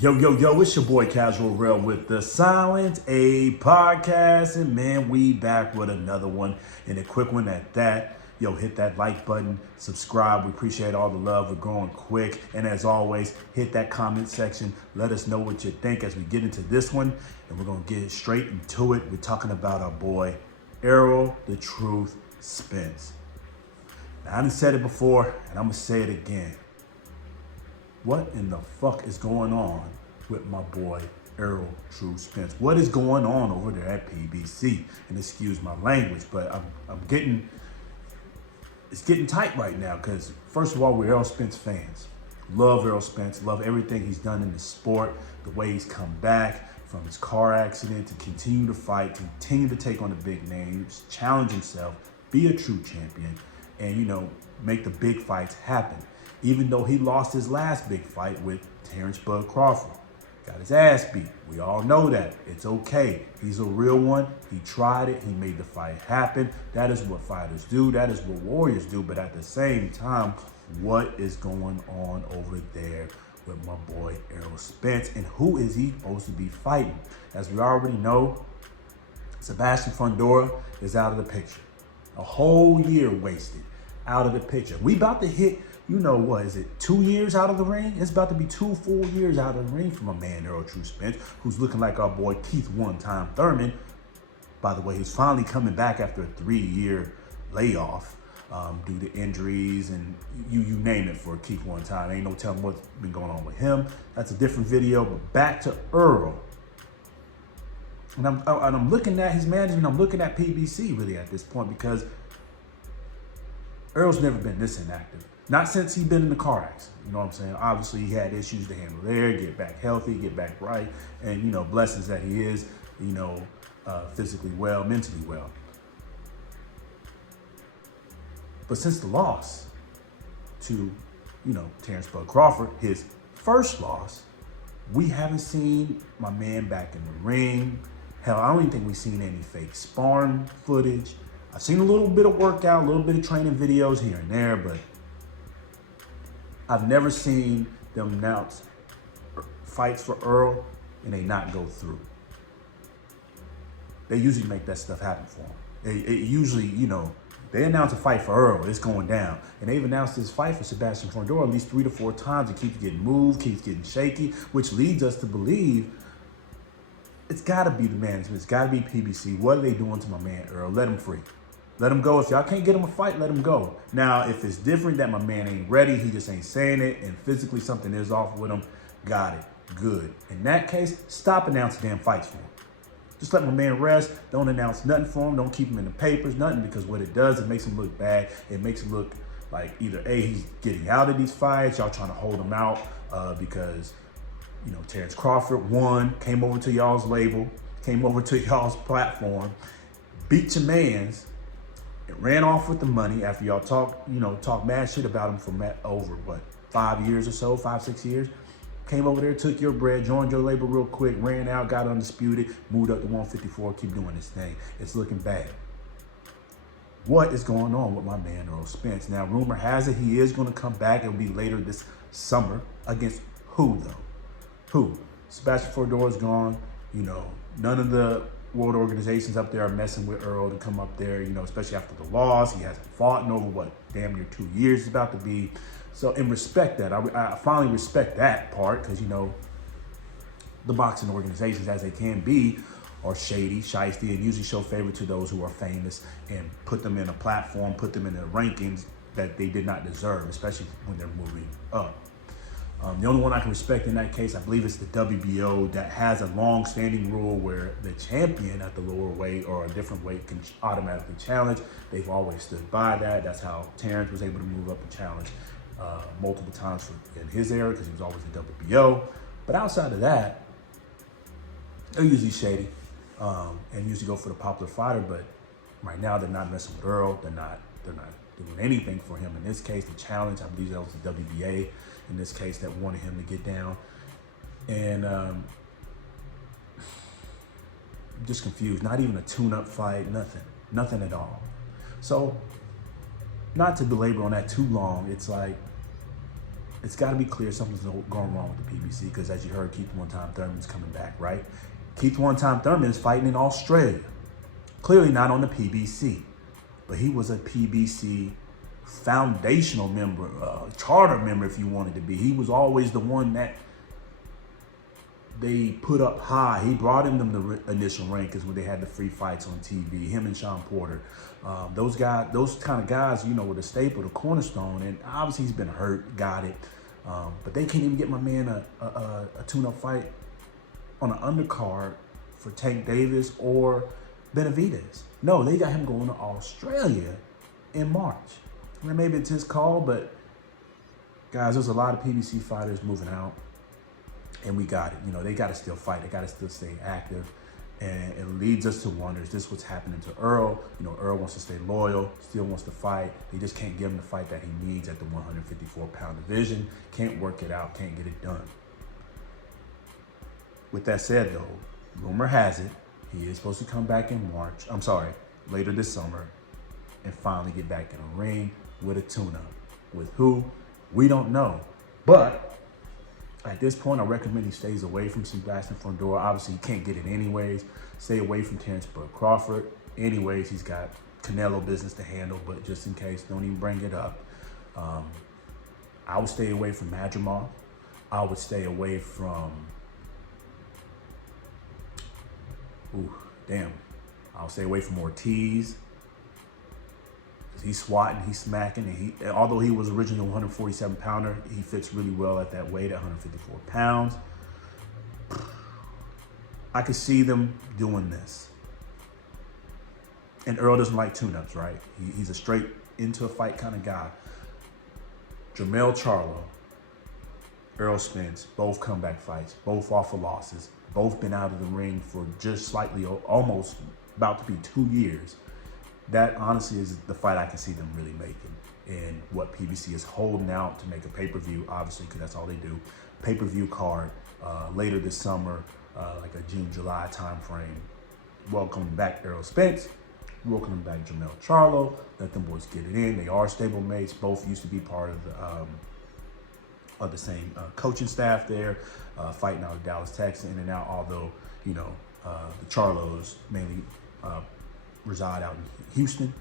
Yo, it's your boy Casual Real with the Silent A podcast. And man, we back with another one and a quick one at that. Yo, hit that like button, subscribe. We appreciate all the love. We're growing quick. And as always, hit that comment section. Let us know what you think as we get into this one. And we're going to get straight into it. We're talking about our boy, Errol the Truth Spence. Now, I done said it before, and I'm going to say it again. What in the fuck is going on with my boy Errol Truth Spence? What is going on over there at PBC? And excuse my language, but it's getting tight right now because first of all, we're Errol Spence fans. Love Errol Spence, love everything he's done in the sport, the way he's come back from his car accident to continue to fight, continue to take on the big names, challenge himself, be a true champion, and make the big fights happen. Even though he lost his last big fight with Terrence Bud Crawford. Got his ass beat. We all know that. It's okay. He's a real one. He tried it. He made the fight happen. That is what fighters do. That is what warriors do. But at the same time, what is going on over there with my boy Errol Spence? And who is he supposed to be fighting? As we already know, Sebastian Fundora is out of the picture. A whole year wasted out of the picture. We about to hit... 2 years out of the ring? It's about to be 2 full years out of the ring from a man, Errol Truth Spence, who's looking like our boy Keith one-time Thurman. By the way, he's finally coming back after a 3-year layoff due to injuries and you name it for Keith one time. Ain't no telling what's been going on with him. That's a different video, but back to Errol. And I'm looking at his management, I'm looking at PBC really at this point because Errol's never been this inactive. Not since he's been in the car accident, you know what I'm saying? Obviously, he had issues to handle there, get back healthy, get back right, and, blessings that he is, physically well, mentally well. But since the loss to, Terrence Bud Crawford, his first loss, we haven't seen my man back in the ring. Hell, I don't even think we've seen any fake sparring footage. I've seen a little bit of workout, a little bit of training videos here and there, but I've never seen them announce fights for Errol and they not go through. They usually make that stuff happen for him. It usually, they announce a fight for Errol, it's going down. And they've announced this fight for Sebastian Fundora at least 3 to 4 times. It keeps getting moved, keeps getting shaky, which leads us to believe it's gotta be the management, it's gotta be PBC. What are they doing to my man Errol? Let him free. Let him go. If y'all can't get him a fight, let him go. Now, if it's different that my man ain't ready, he just ain't saying it, and physically something is off with him, got it. Good. In that case, stop announcing damn fights for him. Just let my man rest. Don't announce nothing for him. Don't keep him in the papers, nothing, because what it does, it makes him look bad. It makes him look like either A, he's getting out of these fights, y'all trying to hold him out because, Terrence Crawford won, came over to y'all's label, came over to y'all's platform, beat your mans, and ran off with the money after y'all talk mad shit about him for over 5 years or so, 5-6 years. Came over there, took your bread, joined your label real quick, ran out, got undisputed, moved up to 154, keep doing this thing. It's looking bad. What is going on with my man Errol Spence? Now, rumor has it he is going to come back. It'll be later this summer. Against who, though? Who? Sebastian Fundora's gone. None of the world organizations up there are messing with Errol to come up there, especially after the loss. He hasn't fought in over damn near 2 years it's about to be. So in respect that, I finally respect that part because, the boxing organizations as they can be are shady, shiesty, and usually show favor to those who are famous and put them in a platform, put them in the rankings that they did not deserve, especially when they're moving up. The only one I can respect in that case, I believe it's the WBO that has a long-standing rule where the champion at the lower weight or a different weight can automatically challenge. They've always stood by that. That's how Terrence was able to move up and challenge multiple times in his era because he was always in WBO. But outside of that, they're usually shady and usually go for the popular fighter. But right now, they're not messing with Errol. They're not doing anything for him. In this case, the challenge, I believe that was the WBA in this case that wanted him to get down. And I'm just confused. Not even a tune-up fight, nothing at all. So not to belabor on that too long, it's it's got to be clear something's going wrong with the PBC, because as you heard, Keith One Time Thurman's coming back, right? Keith One Time Thurman is fighting in Australia. Clearly not on the PBC, but he was a PBC foundational member, charter member if you wanted to be. He was always the one that they put up high. He brought in them the initial rankings when they had the free fights on TV, him and Sean Porter. Those kind of guys, were the staple, the cornerstone, and obviously he's been hurt, got it. But they can't even get my man a tune-up fight on an undercard for Tank Davis or Benavidez. No, they got him going to Australia in March. Well, maybe it's his call, but guys, there's a lot of PBC fighters moving out, and we got it. They got to still fight. They got to still stay active, and it leads us to wonders. This is what's happening to Errol. Errol wants to stay loyal, still wants to fight. They just can't give him the fight that he needs at the 154-pound division. Can't work it out, can't get it done. With that said, though, rumor has it he is supposed to come back in later this summer, and finally get back in a ring with a tune-up. With who? We don't know. But at this point, I recommend he stays away from Sebastian Fundora. Obviously, he can't get it anyways. Stay away from Terrence Bud Crawford. Anyways, he's got Canelo business to handle, but just in case, don't even bring it up. I would stay away from Madrimov. I would stay away from... I'll stay away from Ortiz. He's swatting, he's smacking, and although he was originally a 147-pounder, he fits really well at that weight at 154 pounds. I could see them doing this. And Earl doesn't like tune-ups, right? He's a straight into a fight kind of guy. Jermell Charlo, Errol Spence, both comeback fights, both off of losses, both been out of the ring for just slightly, almost about to be 2 years. That honestly is the fight I can see them really making. And what PBC is holding out to make a pay-per-view, obviously, because that's all they do. Pay-per-view card later this summer, like a June, July time frame. Welcome back Errol Spence. Welcome back Jermell Charlo. Let them boys get it in. They are stable mates. Both used to be part of the same coaching staff there, fighting out of Dallas, Texas, in and out. Although, the Charlos mainly reside out in Houston,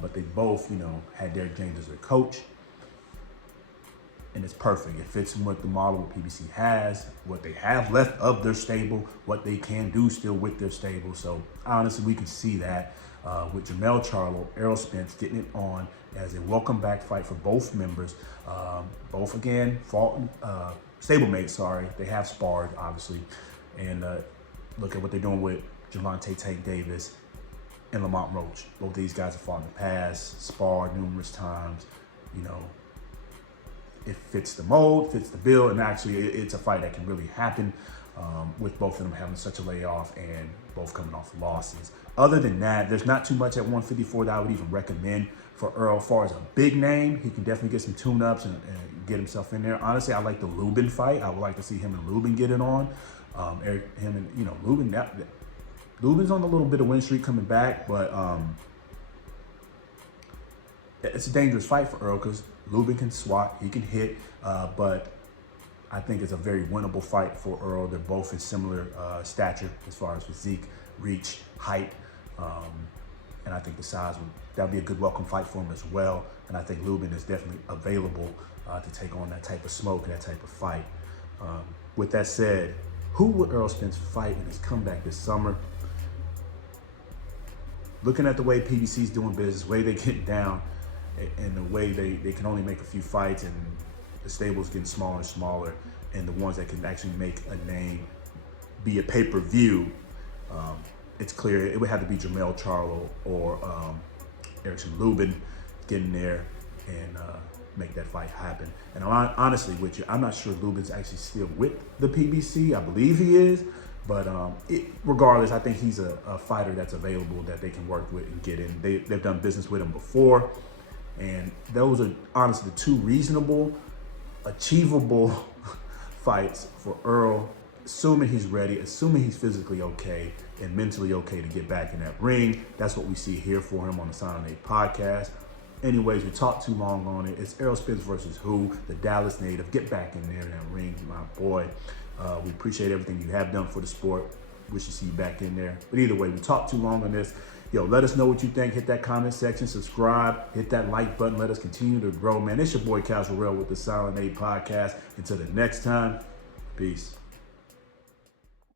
but they both, had Derek James as their coach, and it's perfect. It fits in with the model what PBC has, what they have left of their stable, what they can do still with their stable. So honestly, we can see that with Jermell Charlo, Errol Spence getting it on as a welcome back fight for both members. Both again, stablemates. Sorry, they have sparred obviously, and look at what they're doing with Javante Tank Davis and Lamont Roach. Both these guys have fought in the past, sparred numerous times. It fits the mold, fits the bill, and actually it's a fight that can really happen with both of them having such a layoff and both coming off losses. Other than that, there's not too much at 154 that I would even recommend for Earl. As far as a big name, he can definitely get some tune-ups and get himself in there. Honestly, I like the Lubin fight. I would like to see him and Lubin get it on. Lubin, Lubin's on a little bit of win streak coming back, but it's a dangerous fight for Earl because Lubin can swat, he can hit, but I think it's a very winnable fight for Earl. They're both in similar stature as far as physique, reach, height, and I think the size that'd be a good welcome fight for him as well. And I think Lubin is definitely available to take on that type of smoke, that type of fight. With that said, who would Errol Spence fight in his comeback this summer? Looking at the way PBC's doing business, the way they get down, and the way they can only make a few fights, and the stable's getting smaller and smaller, and the ones that can actually make a name, be a pay-per-view, it's clear it would have to be Jermell Charlo or Erickson Lubin getting there and make that fight happen. And honestly with you, I'm not sure Lubin's actually still with the PBC. I believe he is. But regardless, I think he's a fighter that's available that they can work with and get in. They've done business with him before. And those are honestly the two reasonable, achievable fights for Earl, assuming he's ready, assuming he's physically okay and mentally okay to get back in that ring. That's what we see here for him on the Sign on 8 podcast. Anyways, we talked too long on it. It's Errol Spence versus who? The Dallas native. Get back in there in that ring, my boy. We appreciate everything you have done for the sport. Wish to see you back in there. But either way, we talked too long on this. Yo, let us know what you think. Hit that comment section, subscribe, hit that like button. Let us continue to grow, man. It's your boy Casual Real with the Silent A podcast. Until the next time, peace.